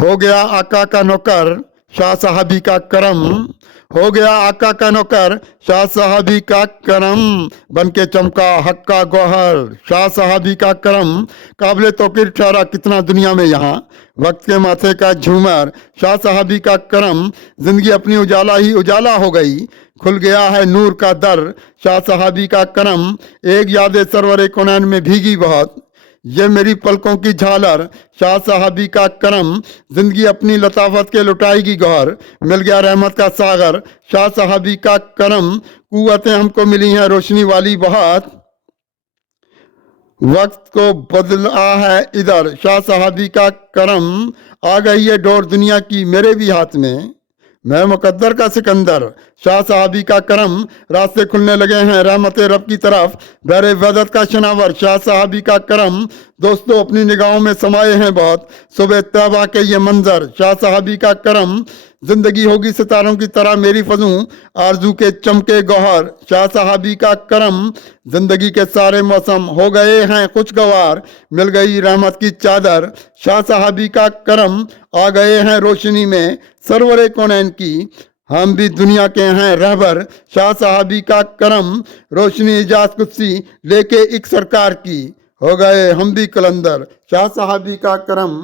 हो गया आका का नौकर शाह साहबी का करम, हो गया आका का नौकर शाह साहबी का करम, बन के चमका हक का गौहर शाह साहबी का करम, काबिल तौकीर ठहरा कितना दुनिया में यहाँ वक्त के माथे का झूमर शाह साहबी का करम, जिंदगी अपनी उजाला ही उजाला हो गई, खुल गया है नूर का दर शाह साहबी का करम, एक याद सरवर कौनैन में भीगी बहुत ये मेरी पलकों की झालर शाह साहबी का करम, जिंदगी अपनी लताफत के लुटाएगी गौहर, मिल गया रहमत का सागर शाह साहबी का करम, कुव्वतें हमको मिली हैं रोशनी वाली बहुत, वक्त को बदला है इधर शाह साहबी का करम, आ गई है डोर दुनिया की मेरे भी हाथ में, मैं मुकद्दर का सिकंदर शाह साहबी का करम, रास्ते खुलने लगे हैं रहमत रब की तरफ, बहरे वदत का शनावर शाह साहबी का करम, दोस्तों अपनी निगाहों में समाये हैं बहुत सुबह तैबा के ये मंजर शाह साहबी का करम, जिंदगी होगी सितारों की तरह मेरी फजूं आरजू के चमके गौहर शाह साहबी का करम, जिंदगी के सारे मौसम हो गए हैं खुशगवार, मिल गई रहमत की चादर शाह साहबी का करम, आ गए हैं रोशनी में सरवरे कौनैन की, हम भी दुनिया के हैं रहबर शाह साहबी का करम, रोशनी इजाज कुत्सी लेके एक सरकार की, हो गए हम भी कलंदर शाह साहबी का करम।